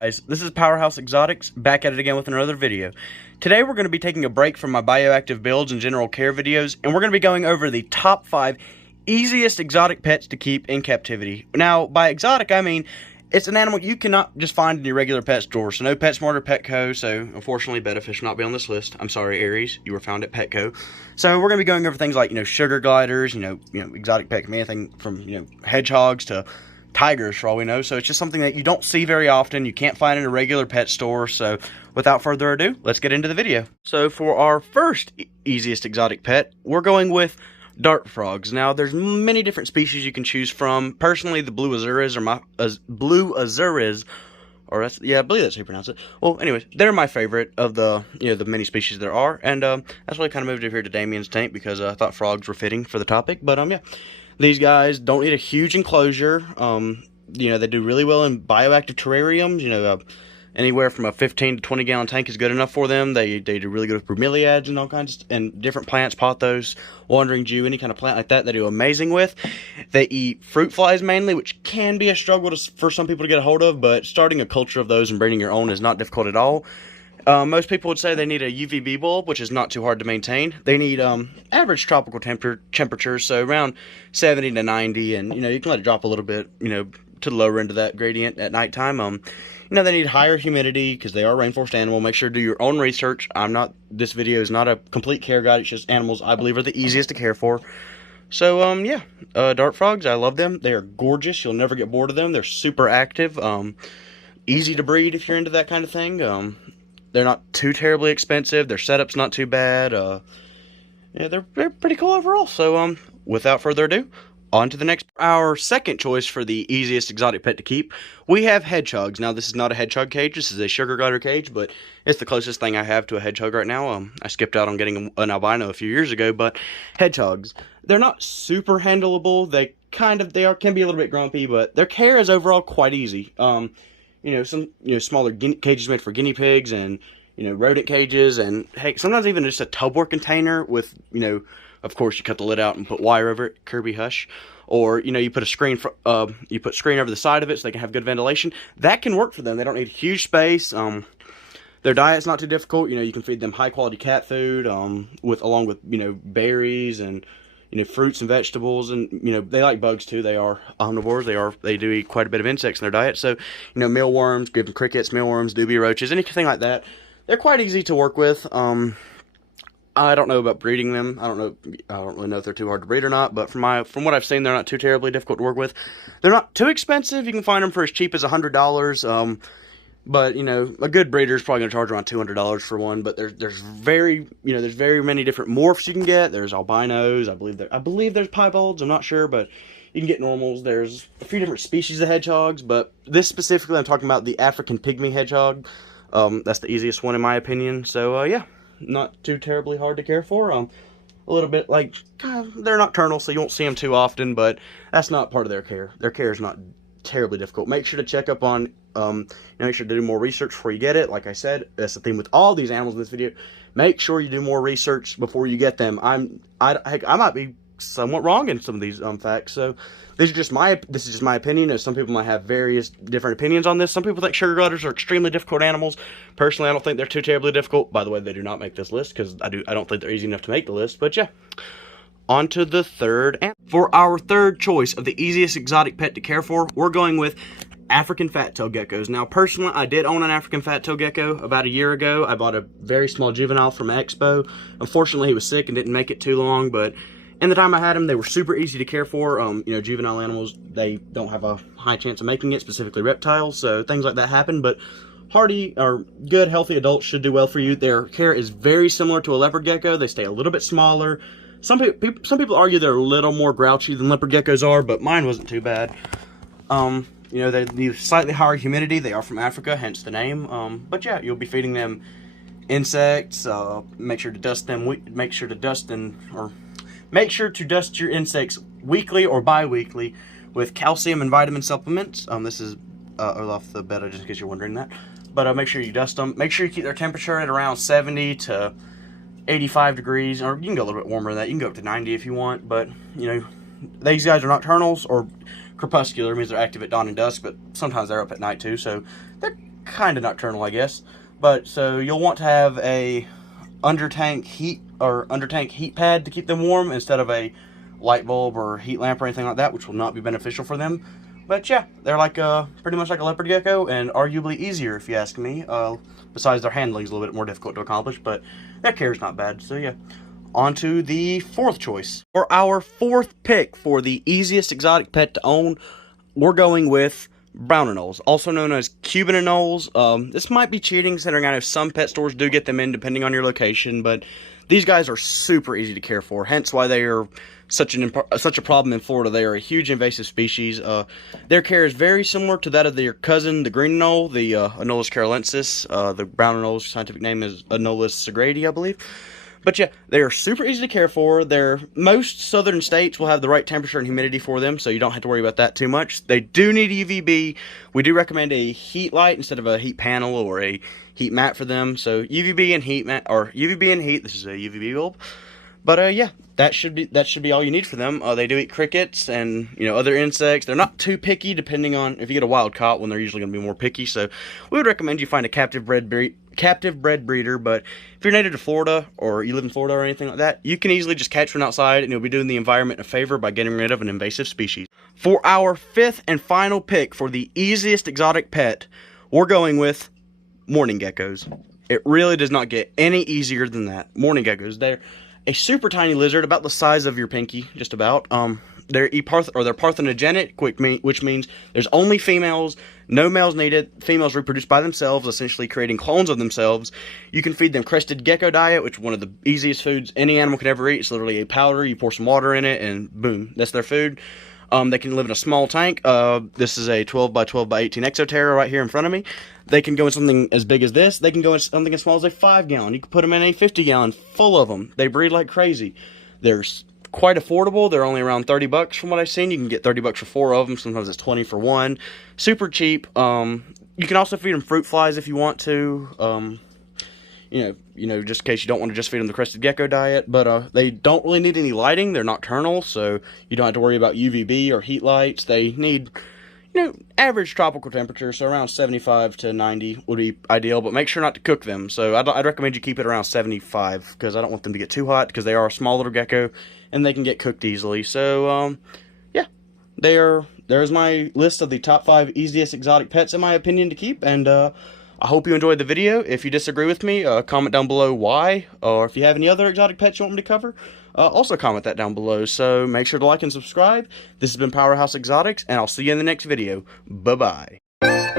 Guys, this is Powerhouse Exotics, back at it again with another video. Today we're going to be taking a break from my bioactive builds and general care videos, and we're going to be going over the top 5 easiest exotic pets to keep in captivity. Now, by exotic, I mean it's an animal you cannot just find in your regular pet store. So no PetSmart or Petco, so unfortunately Betafish will not be on this list. I'm sorry, Aries, you were found at Petco. So we're going to be going over things like, sugar gliders, exotic pet can be anything from, hedgehogs to tigers for all we know. So it's just something that you don't see very often, you can't find in a regular pet store. So without further ado, let's get into the video. So for our first easiest exotic pet, we're going with dart frogs. Now there's many different species you can choose from. Personally, the blue azuris are my blue azuris, or I believe that's how you pronounce it. Well, anyways, they're my favorite of the the many species there are, and that's why I kind of moved over here to Damien's tank, because I thought frogs were fitting for the topic. But yeah. These guys don't need a huge enclosure. They do really well in bioactive terrariums. Anywhere from a 15 to 20 gallon tank is good enough for them. They do really good with bromeliads and all kinds and different plants, pothos, wandering Jew, any kind of plant like that. They do amazing with. They eat fruit flies mainly, which can be a struggle for some people to get a hold of, but starting a culture of those and breeding your own is not difficult at all. Most people would say they need a UVB bulb, which is not too hard to maintain. They need average tropical temperatures, so around 70 to 90, and you can let it drop a little bit, to the lower end of that gradient at nighttime. They need higher humidity because they are a rainforest animal. Make sure to do your own research. This video is not a complete care guide. It's just animals I believe are the easiest to care for. So dart frogs, I love them. They are gorgeous. You'll never get bored of them. They're super active, easy to breed if you're into that kind of thing. They're not too terribly expensive. Their setup's not too bad. They're pretty cool overall. So, without further ado, on to the next. Our second choice for the easiest exotic pet to keep, we have hedgehogs. Now, this is not a hedgehog cage. This is a sugar glider cage, but it's the closest thing I have to a hedgehog right now. I skipped out on getting an albino a few years ago, but hedgehogs, they're not super handleable. They can be a little bit grumpy, but their care is overall quite easy. Some smaller cages made for guinea pigs, and rodent cages, and heck, sometimes even just a Tupperware container with of course you cut the lid out and put wire over it, Kirby Hush, or you put a screen screen over the side of it so they can have good ventilation. That can work for them. They don't need huge space. Their diet's not too difficult. You can feed them high quality cat food along with berries and fruits and vegetables, and they like bugs too. They are omnivores. They do eat quite a bit of insects in their diet. So mealworms, give them crickets, mealworms, dubia roaches, anything like that. They're quite easy to work with. I don't know about breeding them. I don't really know if they're too hard to breed or not. But from what I've seen, they're not too terribly difficult to work with. They're not too expensive. You can find them for as cheap as $100. But a good breeder is probably going to charge around $200 for one. But there's very many different morphs you can get. There's albinos. I believe there's piebalds. I'm not sure, but you can get normals. There's a few different species of hedgehogs, but this specifically, I'm talking about the African pygmy hedgehog. That's the easiest one in my opinion. So yeah, not too terribly hard to care for. A little bit like they're nocturnal, so you won't see them too often, but that's not part of their care. Their care is not terribly difficult. Make sure to check up on make sure to do more research before you get it. Like I said, that's the theme with all these animals in this video. Make sure you do more research before you get them. I might be somewhat wrong in some of these facts. So this is just my opinion. Some people might have various different opinions on this. Some people think sugar gliders are extremely difficult animals. Personally, I don't think they're too terribly difficult. By the way, they do not make this list because I don't think they're easy enough to make the list. But yeah. On to the third. For our third choice of the easiest exotic pet to care for, we're going with African fat-tailed geckos. Now, personally, I did own an African fat-tailed gecko about a year ago. I bought a very small juvenile from Expo. Unfortunately, he was sick and didn't make it too long, but in the time I had him, they were super easy to care for. Juvenile animals, they don't have a high chance of making it, specifically reptiles, so things like that happen, but hardy or good, healthy adults should do well for you. Their care is very similar to a leopard gecko. They stay a little bit smaller. Some people argue they're a little more grouchy than leopard geckos are, but mine wasn't too bad. They need slightly higher humidity. They are from Africa, hence the name. But yeah, you'll be feeding them insects. Make sure to dust your insects weekly or bi-weekly with calcium and vitamin supplements. This is off the beta, just in case you're wondering that. But make sure you dust them. Make sure you keep their temperature at around 70 to 85 degrees, or you can go a little bit warmer than that. You can go up to 90 if you want, but these guys are nocturnals, or crepuscular, means they're active at dawn and dusk, but sometimes they're up at night too, so they're kind of nocturnal, I guess. But so you'll want to have a under tank heat pad to keep them warm instead of a light bulb or heat lamp or anything like that, which will not be beneficial for them. But yeah, they're like pretty much like a leopard gecko, and arguably easier if you ask me. Besides their handling is a little bit more difficult to accomplish, but their care is not bad. So yeah, on to the fourth choice. For our fourth pick for the easiest exotic pet to own, we're going with brown anoles, also known as Cuban anoles. This might be cheating, considering I know some pet stores do get them in depending on your location, but these guys are super easy to care for, hence why they are such a problem in Florida. They are a huge invasive species. Their care is very similar to that of their cousin, the green anole, the Anolis carolensis. The brown anole's scientific name is Anolis segredi, I believe. But yeah, they are super easy to care for. Most southern states will have the right temperature and humidity for them, so you don't have to worry about that too much. They do need UVB. We do recommend a heat light instead of a heat panel or a heat mat for them. So UVB and heat mat, or UVB and heat. This is a UVB bulb. But yeah, that should be all you need for them. They do eat crickets and other insects. They're not too picky, depending on if you get a wild caught one. They're usually going to be more picky. So we would recommend you find a captive bred breeder. But if you're native to Florida or you live in Florida or anything like that, you can easily just catch one outside, and you'll be doing the environment a favor by getting rid of an invasive species. For our fifth and final pick for the easiest exotic pet, we're going with mourning geckos. It really does not get any easier than that. Mourning geckos, they're a super tiny lizard, about the size of your pinky, just about. They're parthenogenic, which means there's only females, no males needed. Females reproduce by themselves, essentially creating clones of themselves. You can feed them crested gecko diet, which is one of the easiest foods any animal could ever eat. It's literally a powder. You pour some water in it, and boom, that's their food. They can live in a small tank. This is a 12 by 12 by 18 Exoterra right here in front of me. They can go in something as big as this. They can go in something as small as a 5-gallon. You can put them in a 50-gallon full of them. They breed like crazy. They're quite affordable. They're only around 30 bucks from what I've seen. You can get 30 bucks for 4 of them. Sometimes it's 20 for 1. Super cheap. You can also feed them fruit flies if you want to. Just in case you don't want to just feed them the crested gecko diet. But they don't really need any lighting. They're nocturnal, so you don't have to worry about UVB or heat lights. They need, average tropical temperature, so around 75 to 90 would be ideal. But make sure not to cook them. So I'd recommend you keep it around 75, because I don't want them to get too hot, because they are a small little gecko, and they can get cooked easily. So, yeah, there's my list of the top 5 easiest exotic pets, in my opinion, to keep. And I hope you enjoyed the video. If you disagree with me, comment down below why, or if you have any other exotic pets you want me to cover, also comment that down below. So make sure to like and subscribe. This has been Powerhouse Exotics, and I'll see you in the next video. Bye-bye.